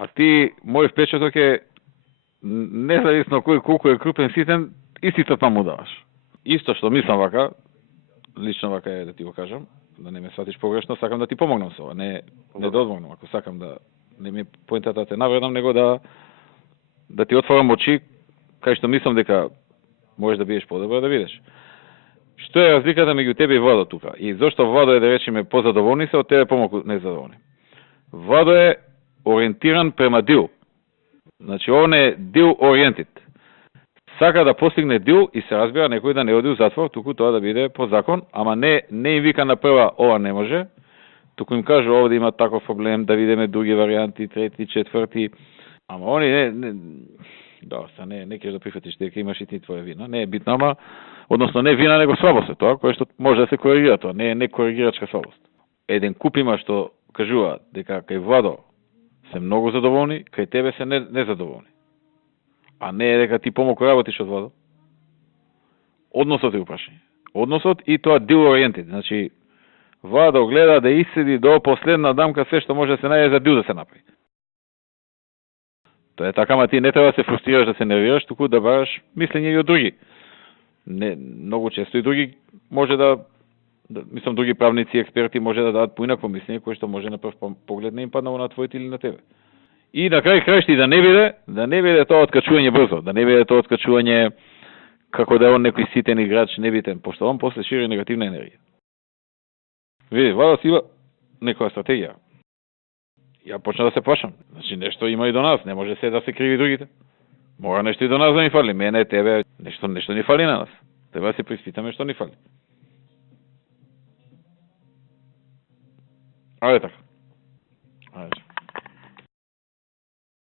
А ти, мој впечаток е, независно кој колку е крупен ситен, истите па му даваш. Исто што мислам вака, лично вака е да ти го кажам, да не ме сватиш погрешно, сакам да ти помогнам со ова, не да одмогнам, ако сакам да не ми поентата те навредам, него да ти отворам очи, кај што мислам дека можеш да бидеш подобро да видиш. Што е разликата меѓу тебе и Владо тука? И зошто Владо е, да речеме, позадоволни се, од тебе помалку незадоволни? Владо е ориентиран према дил. Значи, он е дил ориентит. Сака да постигне дил и се разбира некој да не оди у затвор, туку тоа да биде по закон, ама не им вика на прва ова не може, туку им каже овде има таков проблем, да видиме други варианти, трети, четврти, ама они не кеш да прифатиш дека имаш и ти твоја вина, не е битна, ама односно не вина, него слабост е тоа, кое што може да се коригира тоа, не коригирачка слабост. Еден куп има што кажува дека кај Владо се многу задоволни, кај тебе се незадоволни. А не е дека ти помалку работиш од Владо. Односот е упрашање. Односот и тоа дил ориентит. Значи, Владо гледа да иседи до последна дамка се што може да се најде за дил да се направи. Тоа е така, ама ти не треба да се фрустрираш, да се нервираш, туку да бараш мислење и од други. Не, многу често и други може мислам, други правници и експерти може да дадат поинакво мислење, кое што може на прв поглед не им паднало на твоите или на тебе. И на крај крајшти да не биде тоа откачување брзо, да не биде тоа откачување како да е он некој ситен играч, небитен, пошто он после шири негативна енергија. Види, Владо си има некоја стратегија. Ја почна да се плашам. Значи нешто има и до нас, не може се да се криви другите. Мора нешто и до нас да ни фали, мене, тебе, нешто ни фали на нас. Треба да се приспитаме што ни фали. Ајде така.